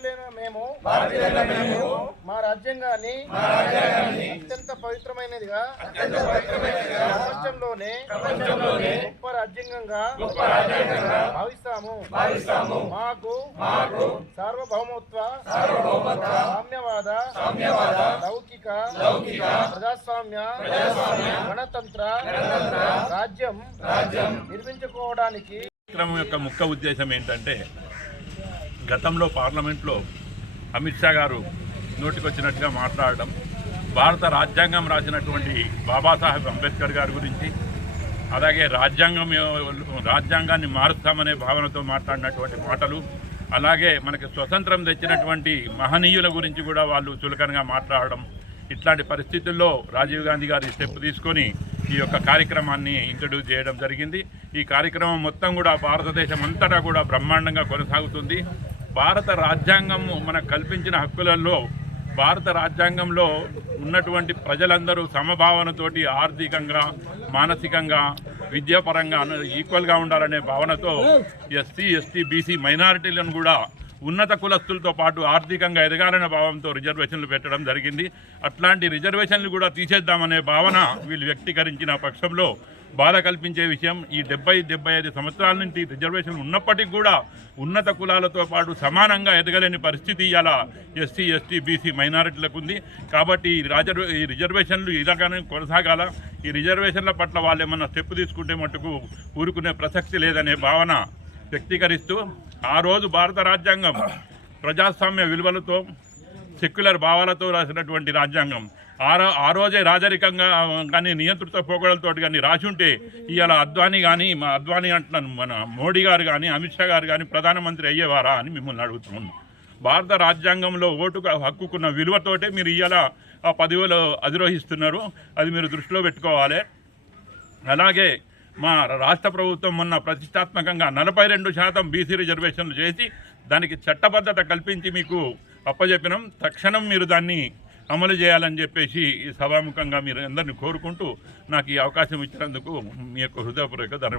భారతీయులైన మేము మా రాజ్యాంగాన్ని అత్యంత పవిత్రమైనదిగా ప్రపంచంలోనే గొప్ప రాజ్యాంగంగా భావిస్తాము. మాకు సార్వభౌమత్వ సామ్యవాద లౌకిక ప్రజాస్వామ్య గణతంత్ర రాజ్యం నిర్మించుకోవడానికి కార్యక్రమం యొక్క ముఖ్య ఉద్దేశం ఏంటంటే, గతంలో పార్లమెంట్లో అమిత్ షా గారు నోటికొచ్చినట్టుగా మాట్లాడడం, భారత రాజ్యాంగం రాసినటువంటి బాబాసాహెబ్ అంబేద్కర్ గారి గురించి, అలాగే రాజ్యాంగాన్ని మారుస్తామనే భావనతో మాట్లాడినటువంటి మాటలు, అలాగే మనకి స్వతంత్రం తెచ్చినటువంటి మహనీయుల గురించి కూడా వాళ్ళు చులకనగా మాట్లాడడం, ఇట్లాంటి పరిస్థితుల్లో రాజీవ్ గాంధీ గారి స్టెప్ తీసుకొని ఈ యొక్క కార్యక్రమాన్ని ఇంట్రడ్యూస్ చేయడం జరిగింది. ఈ కార్యక్రమం మొత్తం కూడా భారతదేశం అంతటా కూడా బ్రహ్మాండంగా కొనసాగుతుంది. భారత రాజ్యాంగం మనకు కల్పించిన హక్కులలో భారత రాజ్యాంగంలో ఉన్నటువంటి ప్రజలందరూ సమభావనతోటి ఆర్థికంగా, మానసికంగా, విద్యాపరంగా ఈక్వల్గా ఉండాలనే భావనతో ఎస్సీ, ఎస్టీ, బీసీ మైనారిటీలను కూడా ఉన్నత కులస్తులతో పాటు ఆర్థికంగా ఎదగాలనే భావంతో రిజర్వేషన్లు పెట్టడం జరిగింది. అట్లాంటి రిజర్వేషన్లు కూడా తీసేద్దామనే భావన వీళ్ళు వ్యక్తీకరించిన పక్షంలో బాధ కల్పించే విషయం, ఈ 70-75 సంవత్సరాల నుంచి రిజర్వేషన్లు ఉన్నప్పటికీ కూడా ఉన్నత కులాలతో పాటు సమానంగా ఎదగలేని పరిస్థితి ఇలా ఎస్సీ, ఎస్టీ, బీసీ మైనారిటీలకు ఉంది. కాబట్టి ఈ రిజర్వేషన్లు ఇలాగానే కొనసాగాల. ఈ రిజర్వేషన్ల పట్ల వాళ్ళు ఏమన్నా స్టెప్ తీసుకుంటే మట్టుకు ఊరుకునే ప్రసక్తి లేదనే భావన వ్యక్తీకరిస్తూ, ఆ రోజు భారత రాజ్యాంగం ప్రజాస్వామ్య విలువలతో, సెక్యులర్ భావాలతో రాసినటువంటి రాజ్యాంగం ఆ రోజే రాజరికంగా కానీ నియంత్రిత పోకడలతో కానీ రాసి ఉంటే ఇవాళ అద్వానీ అంటున్నాను, మన మోడీ గారు కానీ, అమిత్ షా గారు కానీ ప్రధానమంత్రి అయ్యేవారా అని మిమ్మల్ని అడుగుతున్నాను. భారత రాజ్యాంగంలో ఓటుకు హక్కుకున్న విలువతోటే మీరు ఇవాళ ఆ పదవిలో అధిరోహిస్తున్నారు. అది మీరు దృష్టిలో పెట్టుకోవాలి. అలాగే మా రాష్ట్ర ప్రభుత్వం మొన్న ప్రతిష్టాత్మకంగా 42% బీసీ రిజర్వేషన్లు చేసి దానికి చట్టబద్ధత కల్పించి మీకు అప్పచెప్పినాం. తక్షణం మీరు దాన్ని అమలు చేయాలని చెప్పేసి ఈ సభాముఖంగా మీరు అందరినీ కోరుకుంటూ నాకు ఈ అవకాశం ఇచ్చినందుకు మీ యొక్క హృదయపూర్వక ధన్యవాదాలు.